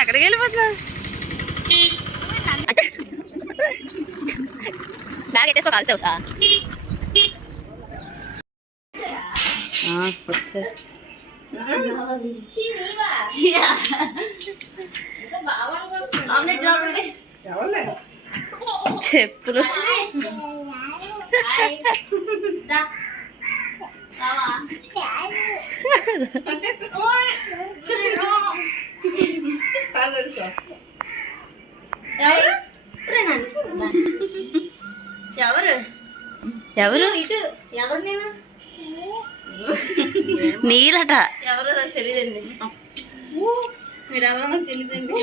ఎక్కడికి వెళ్ళిపోతున్నా? బ్యాగ్ ఎట్టేసుకో కాల్సి వస్తా. చెప్పులు ఎవరు ఎవరు ఇటు ఎవరు నేను నీలట. ఎవరో నాకు తెలియదండి. మీరు ఎవరో నాకు తెలియదండి.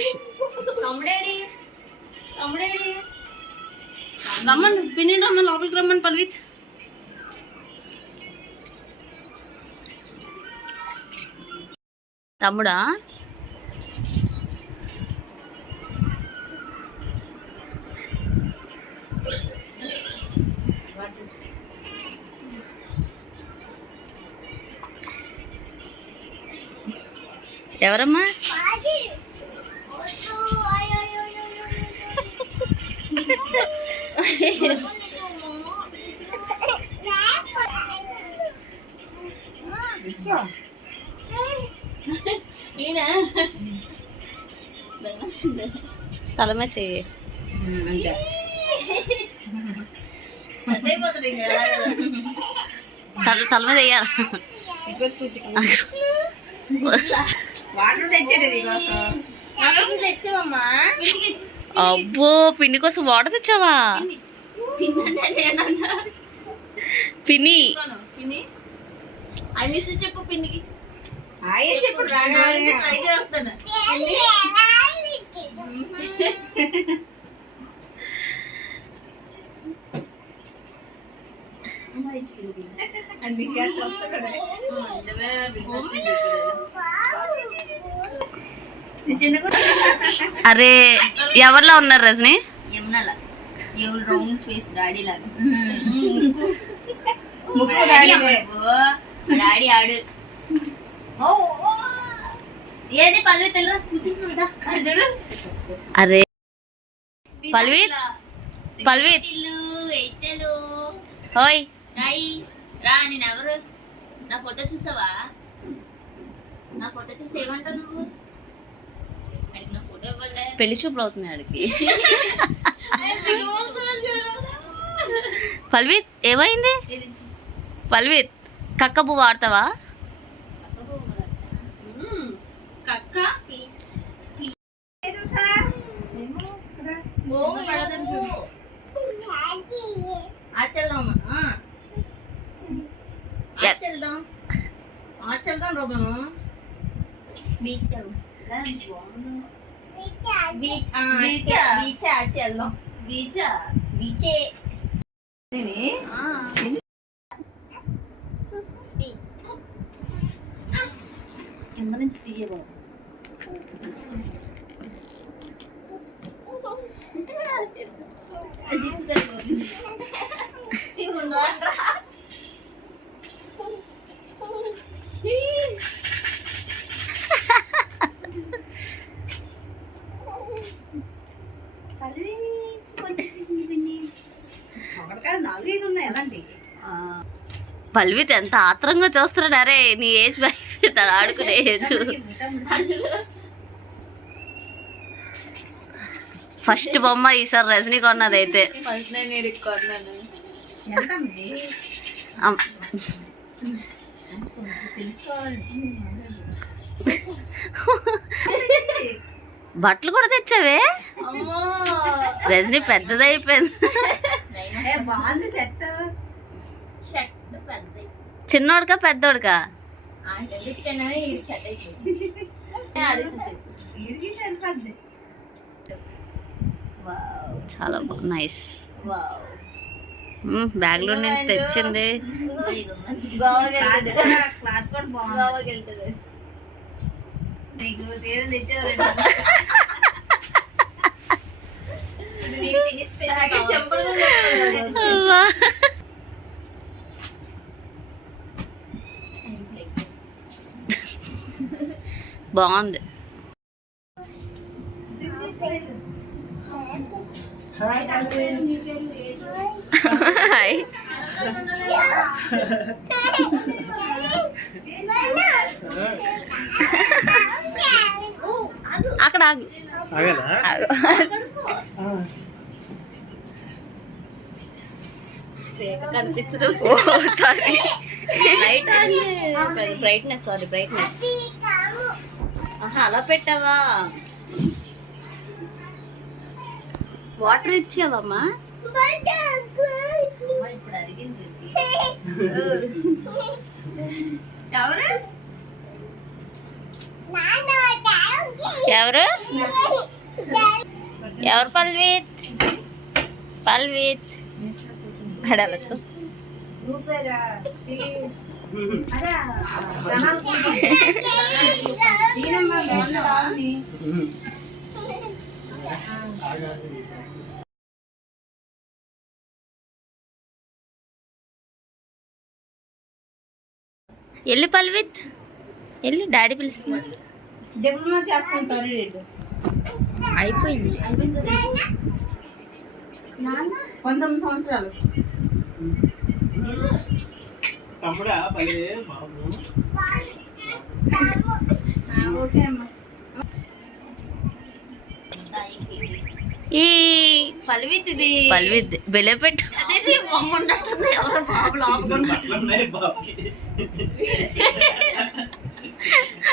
తమ్ముడేడి రమ్మని పిన్ని రమ్మని లోపలికి రమ్మని పల్విత్. తమ్ముడా? ఎవరమ్మా? తలమే చెయ్యి తల మీద వేయాలి. తెచ్చావమ్మా? అబ్బో, పిండి కోసం వాటర్ తెచ్చావా? పిన్ని అవి చెప్పు పిన్నికి. చెప్పు ట్రై చేస్తాను. అరే ఎవరిలా ఉన్నారు రజని? యమునలా ఎవరు రౌండ్ ఫేస్ డాడీ లాగా. డాడీ ఆడు. ఏది పల్లవి తెల్లరా కూర్చుంటున్నాడా? అరే పల్విత్ హోయ్ రా. నేను ఎవరు? నా ఫోటో చూసావా? నా ఫోటో చూసి ఏమంటావు నువ్వు? అడిగి నా ఫోటో ఇవ్వండి. పెళ్లి చూపులు అవుతున్నాయి అడిగి. పల్విత్ ఏమైంది? పల్విత్ కక్క పువ్వు వాడతావా? కక్క ఆచల్దాం రోబను. బీచ్ ఆచెళ్దాం. బీచే కింద నుంచి తీయబో. పల్విత్ ఎంత ఆత్రంగా చూస్తున్నాడు. అరే నీ ఏజ్ తను ఆడుకునే ఏజ్. ఫస్ట్ బొమ్మ ఈసారి రజనీ కొన్నది అయితే. బట్టలు కూడా తెచ్చావే రజనీ? పెద్దదైపోయింది. చిన్నోడుకా పెద్దోడుకా? చాలా నైస్. బెంగళూరు నుంచి తెచ్చింది. బాగుంది. హాయ్. అక్కడ ఆగు. కనిపించడం. ఓ sorry, light brightness. Sorry, brightness. అలా పెట్టావా? వాటర్ ఇచ్చావమ్మా? ఇప్పుడు అడిగింది. ఎవరు ఎవరు ఎవరు? పల్వీత్. పల్వీత్ అడాల చూ. ఎల్లు పల్విత్, ఎల్లు. డాడీ పిలుస్తున్నాడు. డిప్లొమా చేస్తుంటారు. అయిపోయింది. 19 సంవత్సరాలు. తమ్ముడా పల్లె బాబు. ఓకే అమ్మా. ఈ పల్విత్ ఇది. పల్విత్ బెల్ల పెట్టు. బొమ్మ ఉన్నట్టుంది. ఎవరో బాబు బట్టలున్నాయి బాబుకి.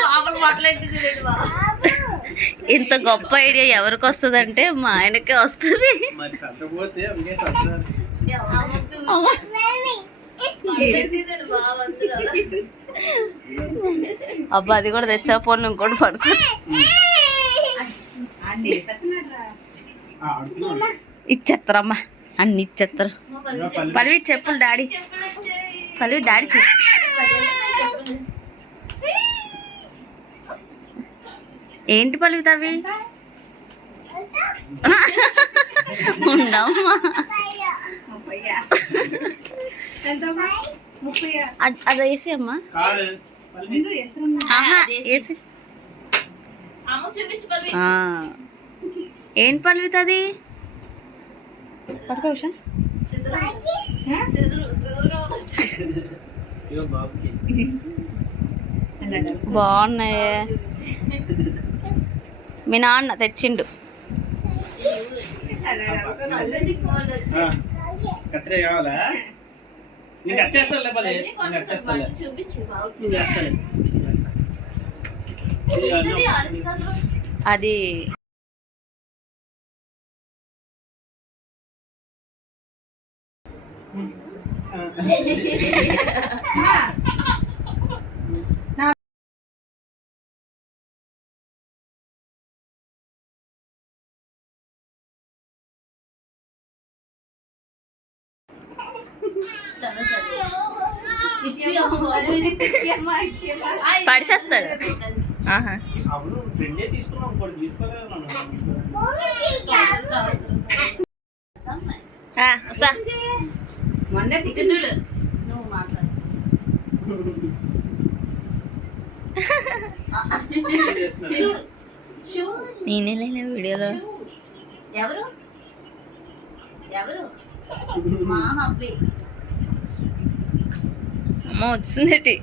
బాబులు మాట్లాడింది లేదు బాబు. ఇంత గొప్ప ఐడియా ఎవరికి వస్తుంది అంటే మా ఆయనకే వస్తుంది. మరి సంతపోతే ఇంకే సంతారు. అబ్బా, అది కూడా తెచ్చా. పోను ఇంకోటి పడుకో. ఇచ్చేస్తారమ్మా, అన్ని ఇచ్చేస్తారు. పల్వి చెప్పులు డాడీ. పల్వి డాడీ చెప్పు. ఏంటి పల్విత అవి? ఉండమ్మా, అది వేసి అమ్మా. వేసి. ఏంటి పల్విత అది? పడుకో ఉషా. బాగున్నాయే. మీ నాన్న తెచ్చిండు. కత్తిరే కావాలా? నీకు వచ్చేస్తాలే పల్లె, నీకు వచ్చేస్తాలే. అది పడిచేస్తాడు. అవును, రెండే తీసుకున్నాం, ఇంకోటి తీసుకోలేదు మనం. మొన్న టికెట్ నువ్వు మాట్లాడు. నేనే లేని వీడియోలో. ఎవరు ఎవరు? మా అబ్బి. అమ్మ వచ్చింది.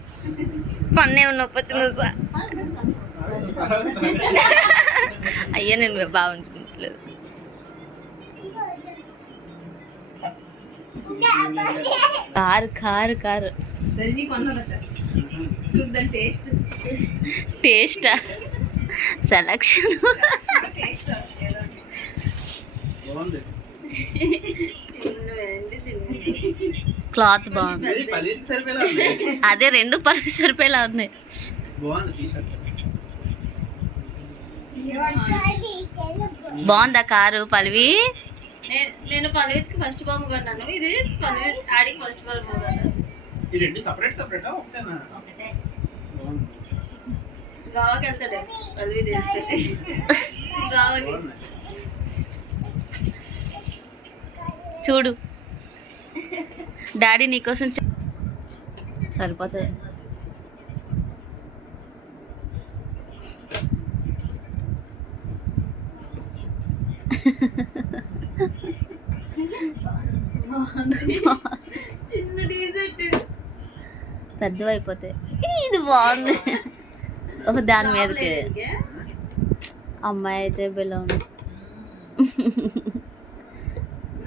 పన్నే నొప్పి వచ్చింది సార్. అయ్యో, నేను బాగా ఉంచుకుంటలేదు. Car car car. టేస్టా? సెలక్షన్. క్లాత్ బాగుంది. అదే రెండు పళ్ళు సరిపోయేలా ఉన్నాయి. బాగుందా కారు పల్వి? నేను పల్విత్కి ఫస్ట్ బాంబు కొన్నాను. ఇది పల్విత్ ఆడికి ఫస్ట్ బాంబు కొన్నాను. ఈ రెండు సెపరేట్ సెపరేటా ఒకటేనా? ఒకటే. గోవాకి వెళ్తాడు పల్వి తీసుకెళ్ళి. గోవాకి చూడు డాడీ నీకోసం సరిపోతుంది. బాగుంది. చిన్న టీషర్ట్ పెద్దవైపోతాయి. ఇది బాగుంది. ఒక దాని మీదకి అమ్మాయి అయితే బిలోన్.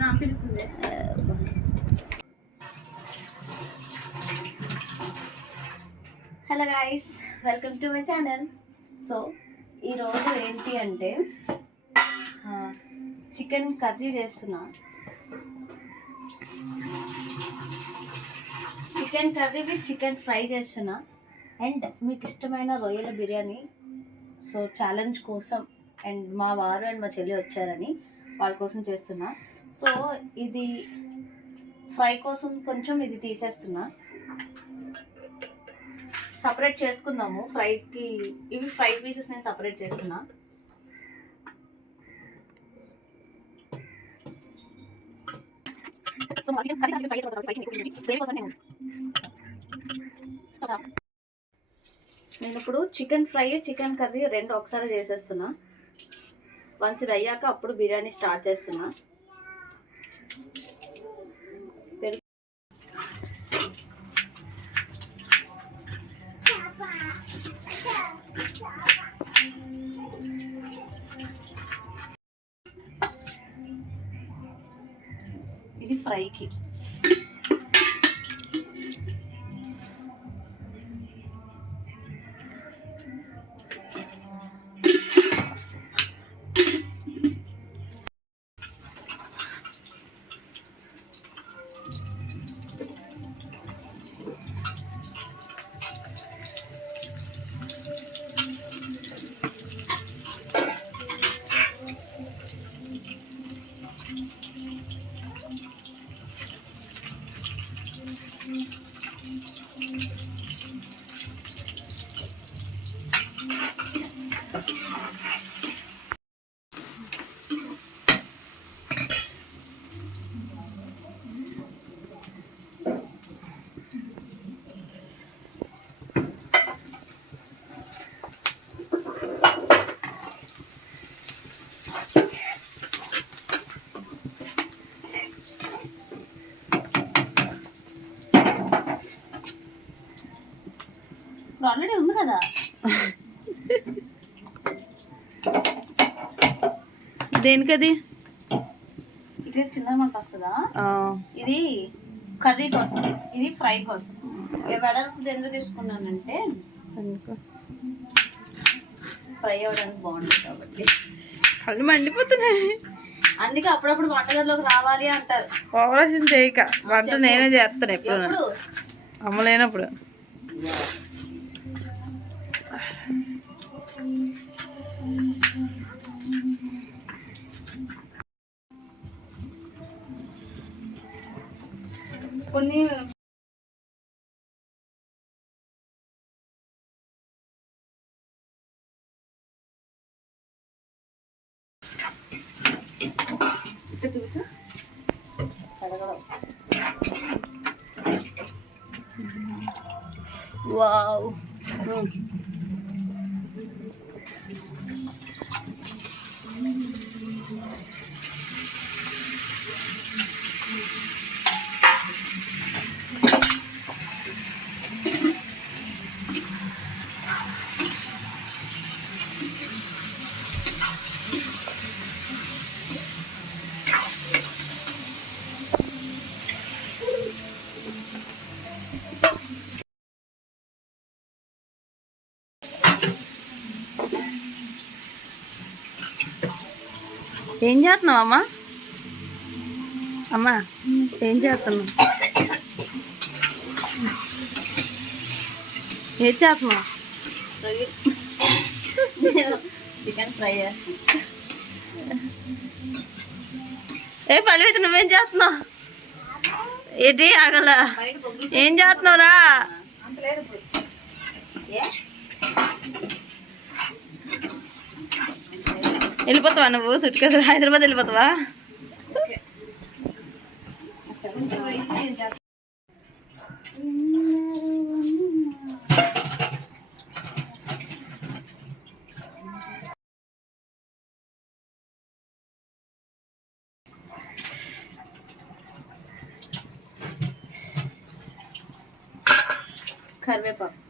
నా పిలుస్తుంది. Hello guys, welcome to my channel. So ఈరోజు ఏంటి అంటే చికెన్ కర్రీ చేస్తున్నా. Chicken curry with chicken fry చేస్తున్నా. అండ్ మీకు ఇష్టమైన రొయ్యల బిర్యానీ సో ఛాలెంజ్ కోసం అండ్ మా వారు అండ్ మా చెల్లి వచ్చారని వాళ్ళ కోసం చేస్తున్నా. సో ఇది ఫ్రై కోసం కొంచెం ఇది తీసేస్తున్నా, సపరేట్ చేసుకుందాము ఫ్రైకి. ఇవి ఫ్రై పీసెస్ నేను సపరేట్ చేస్తున్నా. నేను ఇప్పుడు చికెన్ ఫ్రై చికెన్ కర్రీ రెండు ఒకసారి చేసేస్తున్నా. వన్స్ ఇది అయ్యాక అప్పుడు బిర్యానీ స్టార్ట్ చేస్తున్నా. ఇది ఫ్రైకి. ఆల్రెడీ ఉంది కదా. దేనికది? ఇక్కడ చిన్నగా మనకు వస్తుందా? ఇది కర్రీ కోసం, ఇది ఫ్రై కోసం. వెడల్పు ఎందుకు తీసుకున్నానంటే ఫ్రై అవ్వడానికి బాగుంటుంది కాబట్టి. కళ్ళు మండిపోతున్నాయి. అందుకే అప్పుడప్పుడు వంటగదిలోకి రావాలి అంటారు. ఓవరాక్షన్ చేయక. వంట నేనే చేస్తాను ఎప్పుడు, అమ్మ లేనప్పుడు. కొన్ని వావ్. ఏం చేస్తున్నావు అమ్మా? అమ్మా ఏం చేస్తున్నావు? ఏం చేస్తున్నావు? చికెన్ ఫ్రై చేస్తాను. ఏ పల్లవి, నువ్వేం చేస్తున్నావు? ఏంటి ఆగల? ఏం చేస్తున్నావురా? వెళ్ళిపోతావా నువ్వు? సుట్కేసు హైదరాబాద్ వెళ్ళిపోతావా? కరివేపాకు.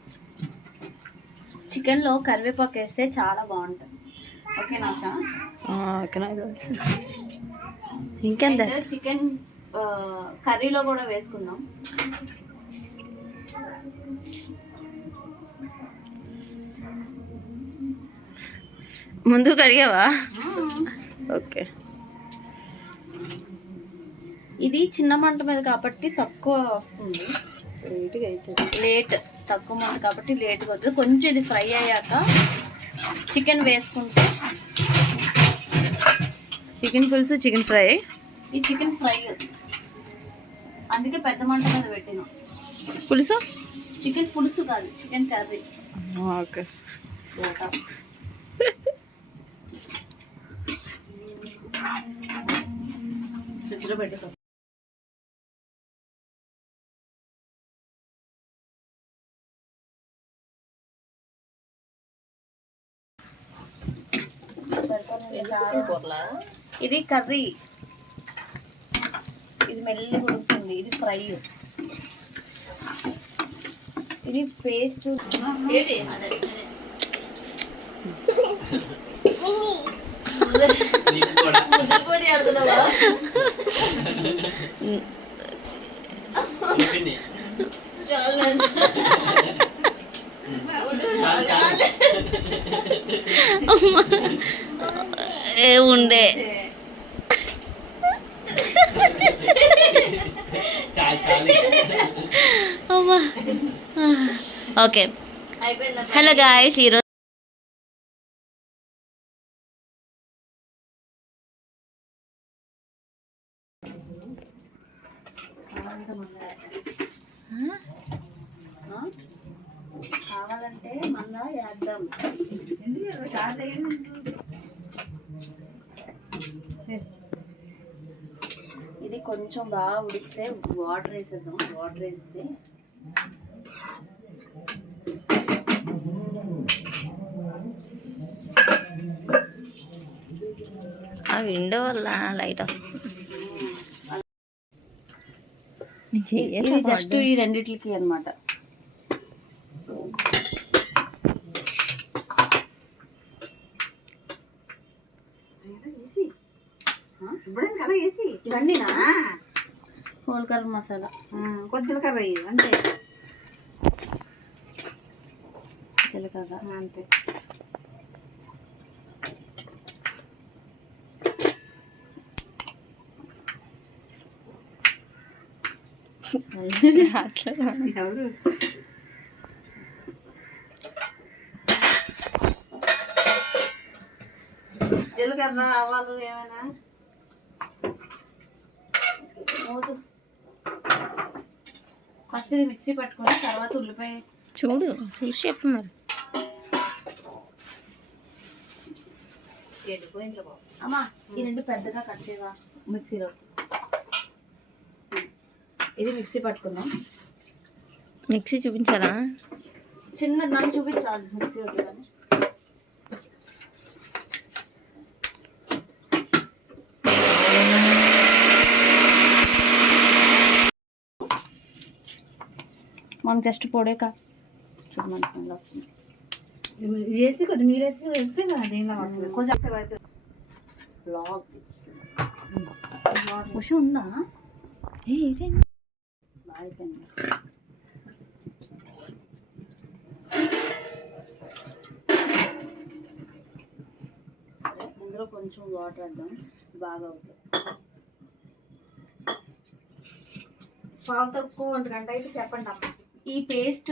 చికెన్లో కరివేపాకు వేస్తే చాలా బాగుంటుంది. ఓకేనా అక్క? ఓకే నాకు తెలుసు. ఇంకెంత చికెన్ కర్రీలో కూడా వేసుకుందాం. ముందు కడిగావా? ఓకే. ఇది చిన్న మంట మీద కాబట్టి తక్కువ వస్తుంది, లేట్గా అవుతుంది. తక్కువ మంట కాబట్టి లేట్గా వస్తుంది. కొంచెం ఇది ఫ్రై అయ్యాక చికెన్ వేసుకుంటే చికెన్ పులుసు, చికెన్ ఫ్రై. ఈ చికెన్ ఫ్రై అందుకే పెద్ద మంట మీద పెట్టినా. పులుసు చికెన్ పులుసు కాదు, చికెన్ కర్రీ. ఓకే. ఫ్రిడ్జ్లో పెట్టుకో. ఇది కర్రీ, ఇది మెల్లిగా ఉడుకుతుంది. ఇది ఫ్రై, ఇది పేస్ట్. పొడి ఆడుతున్నావా? ఉండే ఓకే. హలో గాయ్స్, ఈరోజు కావాలంటే మళ్ళా వేద్దాం. ఇది కొంచెం బాగా ఉడికితే వాటర్ వేసేద్దాం. వాటర్ వేస్తే ఆ విండో వల్ల లైట్ వస్తుంది. ఇది జస్ట్ ఈ రెండిట్లకి అన్నమాట. ఇవన్నీనా హోల్ కర్రీ మసాలా, కొంచెం కర్రీ అంతే. జీలకర్ర అంతే. ఎవరు జీలకర్ర ఆవాలు ఏమైనా ఫస్ట్ ఇది మిక్సీ పట్టుకొని తర్వాత ఉల్లిపాయ చూడు చూసి చెప్పు మరి. అమ్మా ఈ రెండు పెద్దగా కట్ చేయవా మిక్సీలో. ఇది మిక్సీ పట్టుకుందాం. మిక్సీ చూపించాలా? చిన్న నన్ను చూపించాలి, మిక్సీ వద్దు కానీ. మనం జస్ట్ పొడే చూడు మన స్మెల్ వస్తుంది. వేసి కొద్దిగా నీళ్ళు వేసి వెళ్తే దీనిలో కొంచెం ఉష ఉందా? ఇందులో కొంచెం వాటర్ వేద్దాం, బాగా అవుతుంది. పావు తక్కువ 1 గంట అయితే చెప్పండి అమ్మ. ఈ పేస్ట్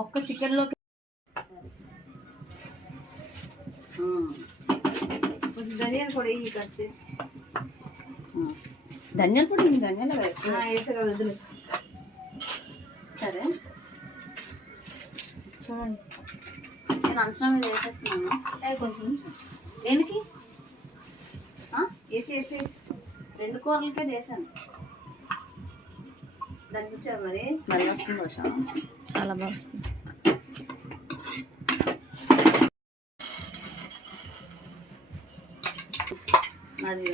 ఒక్క చికెన్లోకి కొంచెం ధనియాల పొడి కట్ చేసి. ధనియాల పొడి ధనియాలు వేసారు వద్దులు. సరే చూడండి, నేను అంచనా మీద వేసేస్తున్నాను. కొంచెం దేనికి? వేసి వేసి 2 కూరలకే చేశాను. దానికి వచ్చారు మరి మరి వస్తుంది వర్ష, చాలా బాగా వస్తుంది. అది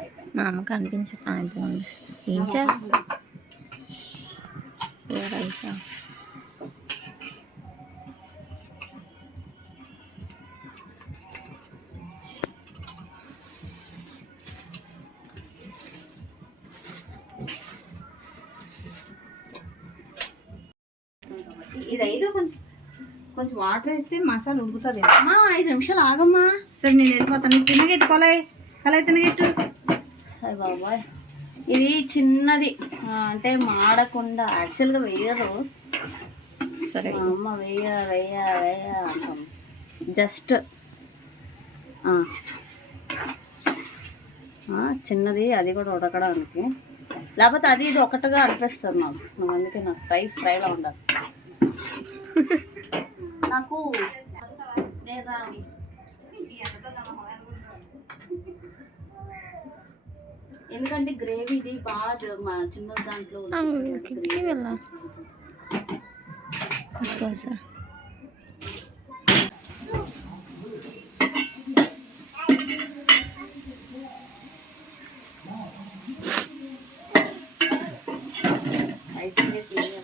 అయిపోయింది. మా అమ్మకి అనిపించే ఏం చేస్తా రైసా ఇది అయినా కొంచెం కొంచెం వాటర్ వేస్తే మసాలా ఉడుకుతుంది. అమ్మా 5 నిమిషాలు ఆగమ్మా. సరే నేను వెళ్ళిపోతాను. తినగెట్టు కలయి తినగెట్టు. అయ్య బాబాయ్, ఇది చిన్నది అంటే మాడకుండా యాక్చువల్గా వేయరు. సరే మా అమ్మ వేయ అంటాం. జస్ట్ చిన్నది, అది కూడా ఉడకడానికి. లేకపోతే అది ఇది ఒకటిగా అనిపిస్తుంది నాకు. అందుకే నాకు ఫ్రైలా ఉండాలి. నాకు లేదా ఎందుకంటే గ్రేవీ ఇది బాగా మా చిన్న దాంట్లో ఐస్ చేయాలి.